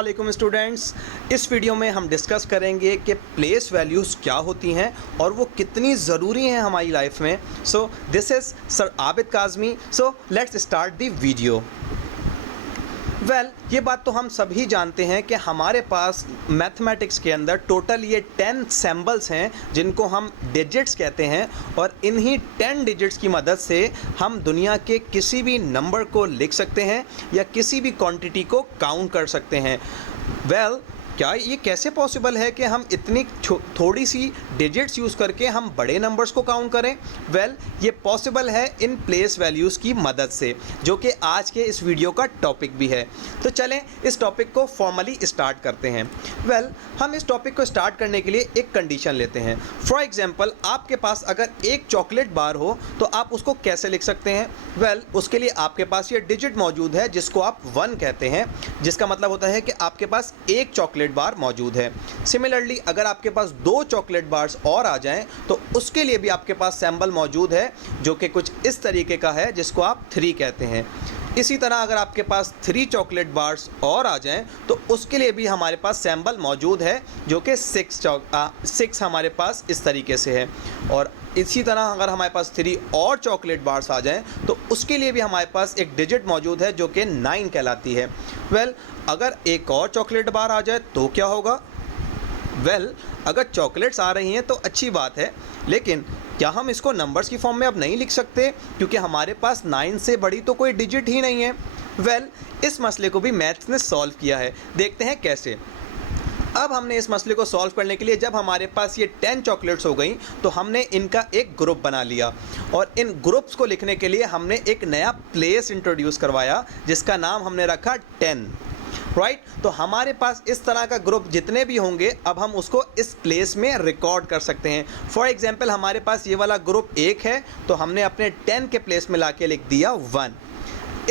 वालेकुम स्टूडेंट्स, इस वीडियो में हम डिस्कस करेंगे कि प्लेस वैल्यूज़ क्या होती हैं और वो कितनी ज़रूरी हैं हमारी लाइफ में। So this is sir Abid Kazmi. So let's start the video. ये बात तो हम सभी जानते हैं कि हमारे पास मैथमेटिक्स के अंदर टोटल ये 10 सिंबल्स हैं जिनको हम डिजिट्स कहते हैं, और इन्हीं 10 डिजिट्स की मदद से हम दुनिया के किसी भी नंबर को लिख सकते हैं या किसी भी क्वांटिटी को काउंट कर सकते हैं। क्या ये कैसे पॉसिबल है कि हम इतनी थोड़ी सी डिजिट्स यूज़ करके हम बड़े नंबर्स को काउंट करें? ये पॉसिबल है इन प्लेस वैल्यूज़ की मदद से, जो कि आज के इस वीडियो का टॉपिक भी है। तो चलें इस टॉपिक को फॉर्मली स्टार्ट करते हैं। हम इस टॉपिक को स्टार्ट करने के लिए एक कंडीशन लेते हैं। फॉर एग्जांपल, आपके पास अगर एक चॉकलेट बार हो तो आप उसको कैसे लिख सकते हैं? उसके लिए आपके पास ये डिजिट मौजूद है जिसको आप 1 कहते हैं, जिसका मतलब होता है कि आपके पास एक चॉकलेट बार मौजूद है। सिमिलरली, अगर आपके पास 2 चॉकलेट बार्स और आ जाएं तो उसके लिए भी आपके पास सिंबल मौजूद है जो कि कुछ इस तरीके का है, जिसको आप 3 कहते हैं। इसी तरह अगर आपके पास 3 चॉकलेट बार्स और आ जाएं तो उसके लिए भी हमारे पास सिंबल मौजूद है जो कि 6 हमारे पास इस तरीके से है। और इसी तरह अगर हमारे पास 3 और चॉकलेट बार्स आ जाएं तो उसके लिए भी हमारे पास एक डिजिट मौजूद है जो कि 9 कहलाती है। अगर एक और चॉकलेट बार आ जाए तो क्या होगा? अगर चॉकलेट्स आ रही हैं तो अच्छी बात है, लेकिन क्या हम इसको नंबर्स की फॉर्म में अब नहीं लिख सकते क्योंकि हमारे पास 9 से बड़ी तो कोई डिजिट ही नहीं है? इस मसले को भी मैथ्स ने सॉल्व किया है। देखते हैं कैसे। अब हमने इस मसले को सॉल्व करने के लिए, जब हमारे पास ये 10 चॉकलेट्स हो गई तो हमने इनका एक ग्रुप बना लिया, और इन ग्रुप्स को लिखने के लिए हमने एक नया प्लेस इंट्रोड्यूस करवाया जिसका नाम हमने रखा 10। तो हमारे पास इस तरह का ग्रुप जितने भी होंगे अब हम उसको इस प्लेस में रिकॉर्ड कर सकते हैं। फॉर एग्जांपल, हमारे पास ये वाला ग्रुप 1 है तो हमने अपने 10 के प्लेस में लाके लिख दिया 1।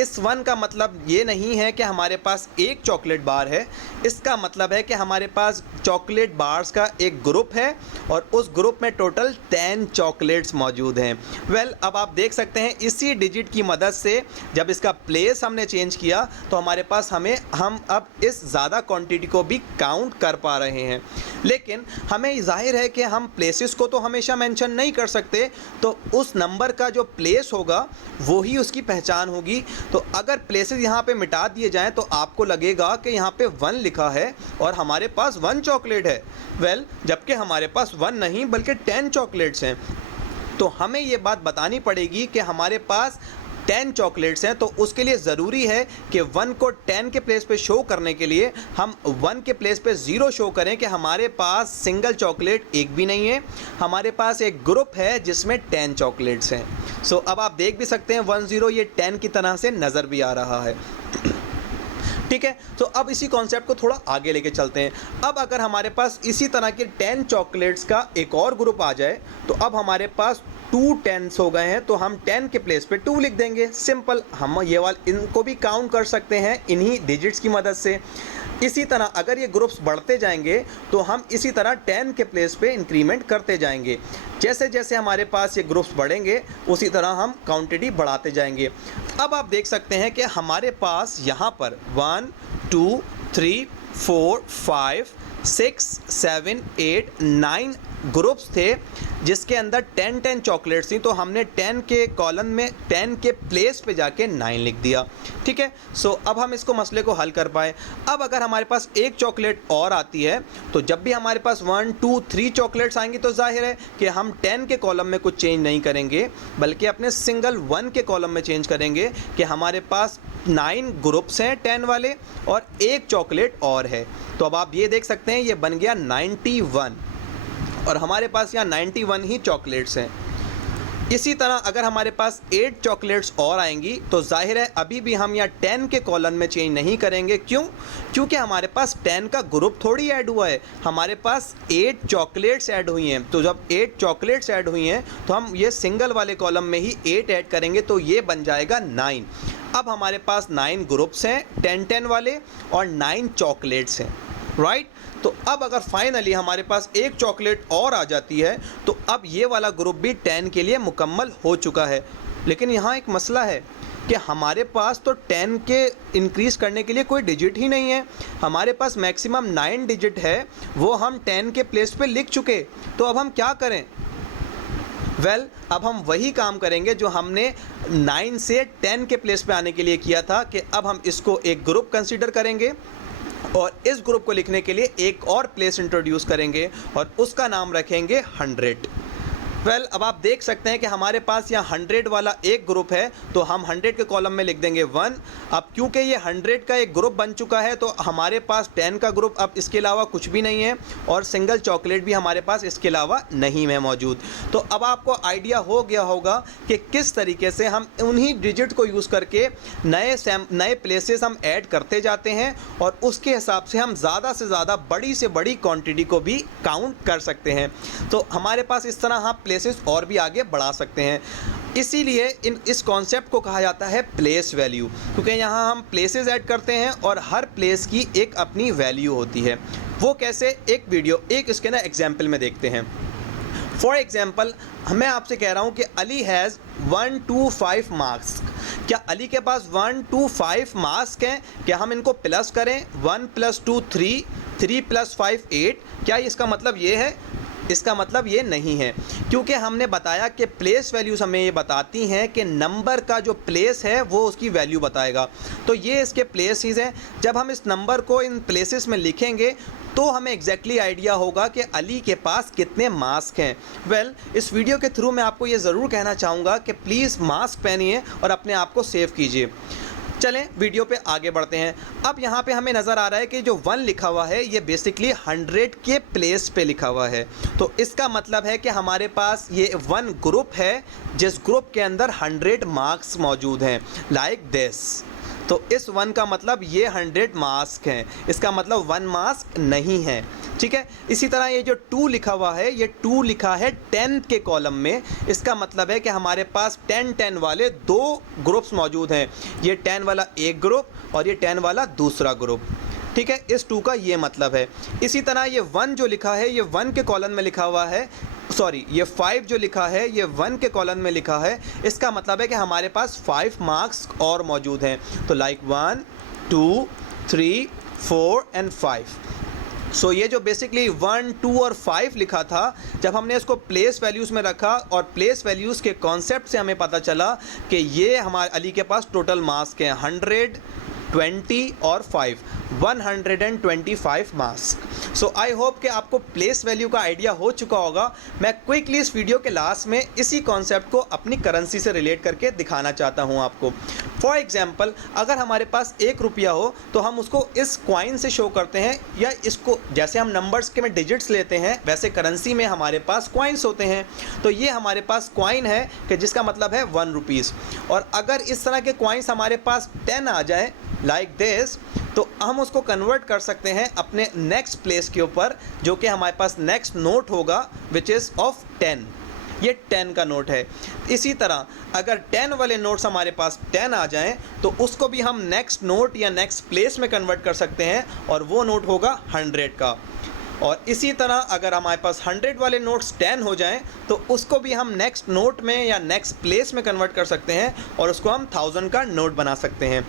इस 1 का मतलब ये नहीं है कि हमारे पास एक चॉकलेट बार है, इसका मतलब है कि हमारे पास चॉकलेट बार्स का एक ग्रुप है और उस ग्रुप में टोटल 10 चॉकलेट्स मौजूद हैं। अब आप देख सकते हैं इसी डिजिट की मदद से जब इसका प्लेस हमने चेंज किया तो हमारे पास हम अब इस ज़्यादा क्वांटिटी को भी काउंट कर पा रहे हैं। लेकिन हमें जाहिर है कि हम प्लेसेस को तो हमेशा मेंशन नहीं कर सकते, तो उस नंबर का जो प्लेस होगा वो ही उसकी पहचान होगी। तो अगर प्लेसेस यहाँ पे मिटा दिए जाएं तो आपको लगेगा कि यहाँ पे 1 लिखा है और हमारे पास 1 चॉकलेट है। जबकि हमारे पास 1 नहीं बल्कि 10 चॉकलेट्स हैं। तो हमें ये बात बतानी पड़ेगी कि हमारे पास 10 चॉकलेट्स हैं, तो उसके लिए ज़रूरी है कि 1 को 10 के प्लेस पे शो करने के लिए हम 1 के प्लेस पे 0 शो करें कि हमारे पास सिंगल चॉकलेट एक भी नहीं है, हमारे पास एक ग्रुप है जिसमें 10 चॉकलेट्स हैं। अब आप देख भी सकते हैं 1 0 ये 10 की तरह से नज़र भी आ रहा है। ठीक है, तो अब इसी कॉन्सेप्ट को थोड़ा आगे लेके चलते हैं। अब अगर हमारे पास इसी तरह के 10 चॉकलेट्स का एक और ग्रुप आ जाए तो अब हमारे पास 2 10s हो गए हैं, तो हम 10 के प्लेस पे 2 लिख देंगे। सिंपल, हम ये वाले इनको भी काउंट कर सकते हैं इन्हीं डिजिट्स की मदद से। इसी तरह अगर ये ग्रुप्स बढ़ते जाएंगे तो हम इसी तरह 10 के प्लेस पे इंक्रीमेंट करते जाएंगे। जैसे जैसे हमारे पास ये ग्रुप्स बढ़ेंगे उसी तरह हम क्वांटिटी बढ़ाते जाएंगे। अब आप देख सकते हैं कि हमारे पास यहाँ पर 1 2 3 4 5 6 7 8 9 ग्रुप्स थे जिसके अंदर 10 चॉकलेट्स थी, तो हमने 10 के कॉलम में 10 के प्लेस पे जाके 9 लिख दिया। ठीक है, अब हम इसको मसले को हल कर पाए। अब अगर हमारे पास एक चॉकलेट और आती है तो जब भी हमारे पास 1 2 3 चॉकलेट्स आएंगी तो जाहिर है कि हम 10 के कॉलम में कुछ चेंज नहीं करेंगे बल्कि अपने सिंगल 1 के कॉलम में चेंज करेंगे कि हमारे पास 9 ग्रुप्स हैं 10 वाले और एक चॉकलेट और है। तो अब आप ये देख सकते हैं ये बन गया 91 और हमारे पास यहाँ 91 ही चॉकलेट्स हैं। इसी तरह अगर हमारे पास 8 चॉकलेट्स और आएंगी तो जाहिर है अभी भी हम यहाँ 10 के कॉलम में चेंज नहीं करेंगे। क्यों? क्योंकि हमारे पास 10 का ग्रुप थोड़ी ऐड हुआ है, हमारे पास 8 चॉकलेट्स ऐड हुई हैं। तो जब 8 चॉकलेट्स ऐड हुई हैं तो हम ये सिंगल वाले कॉलम में ही 8 ऐड करेंगे तो ये बन जाएगा 9। अब हमारे पास 9 ग्रुप्स हैं 10 वाले और 9 चॉकलेट्स हैं। तो अब अगर फाइनली हमारे पास एक चॉकलेट और आ जाती है तो अब ये वाला ग्रुप भी 10 के लिए मुकम्मल हो चुका है। लेकिन यहाँ एक मसला है कि हमारे पास तो 10 के इंक्रीज़ करने के लिए कोई डिजिट ही नहीं है, हमारे पास मैक्सिमम 9 डिजिट है, वो हम 10 के प्लेस पे लिख चुके, तो अब हम क्या करें? अब हम वही काम करेंगे जो हमने 9 से 10 के प्लेस पे आने के लिए किया था, कि अब हम इसको एक ग्रुप कंसीडर करेंगे और इस ग्रुप को लिखने के लिए एक और प्लेस इंट्रोड्यूस करेंगे और उसका नाम रखेंगे 100। अब आप देख सकते हैं कि हमारे पास यहाँ 100 वाला एक ग्रुप है, तो हम 100 के कॉलम में लिख देंगे 1। अब क्योंकि ये 100 का एक ग्रुप बन चुका है, तो हमारे पास 10 का ग्रुप अब इसके अलावा कुछ भी नहीं है, और सिंगल चॉकलेट भी हमारे पास इसके अलावा नहीं है मौजूद। तो अब आपको आइडिया हो गया होगा कि किस तरीके से हम उन्हीं डिजिट को यूज़ करके नए प्लेसेस हम ऐड करते जाते हैं, और उसके हिसाब से हम ज़्यादा से ज़्यादा बड़ी से बड़ी क्वांटिटी को भी काउंट कर सकते हैं। तो हमारे पास इस तरह हम प्लेसेस और भी आगे बढ़ा सकते हैं। इसीलिए इस कॉन्सेप्ट को कहा जाता है प्लेस वैल्यू, क्योंकि यहाँ हम प्लेसेस ऐड करते हैं और हर प्लेस की एक अपनी वैल्यू होती है। वो कैसे? एक इसके ना एग्जाम्पल में देखते हैं। फॉर एग्जाम्पल, मैं आपसे कह रहा हूँ कि अली हैज़ 1 to 5 मार्क्स। क्या अली के पास 1 to 5 मार्क्स हैं? क्या हम इनको प्लस करें? 1 + 2 3, 3 + 5 8। क्या इसका मतलब ये है? इसका मतलब ये नहीं है, क्योंकि हमने बताया कि प्लेस वैल्यूज़ हमें ये बताती हैं कि नंबर का जो प्लेस है वो उसकी वैल्यू बताएगा। तो ये इसके प्लेसेस हैं। जब हम इस नंबर को इन प्लेसेस में लिखेंगे तो हमें एग्जैक्टली आइडिया होगा कि अली के पास कितने मास्क हैं। इस वीडियो के थ्रू मैं आपको ये ज़रूर कहना चाहूँगा कि प्लीज़ मास्क पहनिए और अपने आप को सेव कीजिए। चलें वीडियो पे आगे बढ़ते हैं। अब यहाँ पे हमें नज़र आ रहा है कि जो 1 लिखा हुआ है ये बेसिकली 100 के प्लेस पे लिखा हुआ है। तो इसका मतलब है कि हमारे पास ये 1 ग्रुप है जिस ग्रुप के अंदर 100 मार्क्स मौजूद हैं, लाइक दिस। तो इस 1 का मतलब ये 100 मास्क हैं, इसका मतलब 1 मास्क नहीं है, ठीक है। इसी तरह ये जो 2 लिखा हुआ है, ये 2 लिखा है 10 के कॉलम में। इसका मतलब है कि हमारे पास 10 वाले 2 ग्रुप्स मौजूद हैं, ये 10 वाला एक ग्रुप और ये 10 वाला दूसरा ग्रुप, ठीक है। इस 2 का ये मतलब है। इसी तरह ये 1 जो लिखा है ये 1 के कॉलम में लिखा हुआ है, ये 5 जो लिखा है ये 1 के कॉलम में लिखा है। इसका मतलब है कि हमारे पास 5 मार्क्स और मौजूद हैं, तो लाइक 1 2 3 4 एंड 5। सो ये जो बेसिकली 1 2 और 5 लिखा था, जब हमने इसको प्लेस वैल्यूज़ में रखा और प्लेस वैल्यूज़ के कॉन्सेप्ट से हमें पता चला कि ये हमारे अली के पास टोटल मार्क्स हैं 100, 20 और 5, 125 मार्क्स। सो आई होप कि आपको प्लेस वैल्यू का आइडिया हो चुका होगा। मैं क्विकली इस वीडियो के लास्ट में इसी कॉन्सेप्ट को अपनी करेंसी से रिलेट करके दिखाना चाहता हूं आपको। फॉर एग्जांपल, अगर हमारे पास 1 रुपया हो तो हम उसको इस कॉइन से शो करते हैं, या इसको जैसे हम नंबर्स के में डिजिट्स लेते हैं वैसे करेंसी में हमारे पास कॉइन्स होते हैं। तो ये हमारे पास कॉइन है कि जिसका मतलब है 1 रुपीज़। और अगर इस तरह के कॉइन्स हमारे पास 10 आ जाए लाइक दिस, तो हम उसको कन्वर्ट कर सकते हैं अपने नेक्स्ट प्लेस के ऊपर, जो कि हमारे पास नेक्स्ट नोट होगा विच इज़ ऑफ 10। ये 10 का नोट है। इसी तरह अगर 10 वाले नोट्स हमारे पास 10 आ जाएं तो उसको भी हम नेक्स्ट नोट या नेक्स्ट प्लेस में कन्वर्ट कर सकते हैं, और वो नोट होगा 100 का। और इसी तरह अगर हमारे पास 100 वाले नोट्स 10 हो जाएं तो उसको भी हम नेक्स्ट नोट में या नेक्स्ट प्लेस में कन्वर्ट कर सकते हैं, और उसको हम 1000 का नोट बना सकते हैं।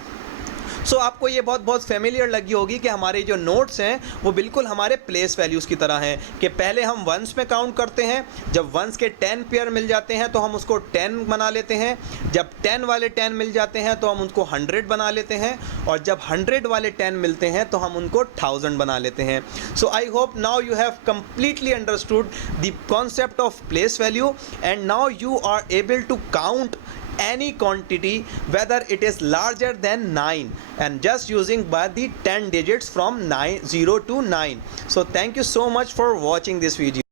सो आपको ये बहुत फेमिलियर लगी होगी कि हमारे जो नोट्स हैं वो बिल्कुल हमारे प्लेस वैल्यूज़ की तरह हैं, कि पहले हम वंस में काउंट करते हैं, जब वंस के 10 पेयर मिल जाते हैं तो हम उसको 10 बना लेते हैं, जब 10 वाले 10 मिल जाते हैं तो हम उनको 100 बना लेते हैं, और जब 100 वाले 10 मिलते हैं तो हम उनको 1000 बना लेते हैं। So I hope now you have completely understood the concept of place value, and now you are able to count any quantity whether it is larger than 9, and just using by the 10 digits from 0 to 9. So thank you so much for watching this video.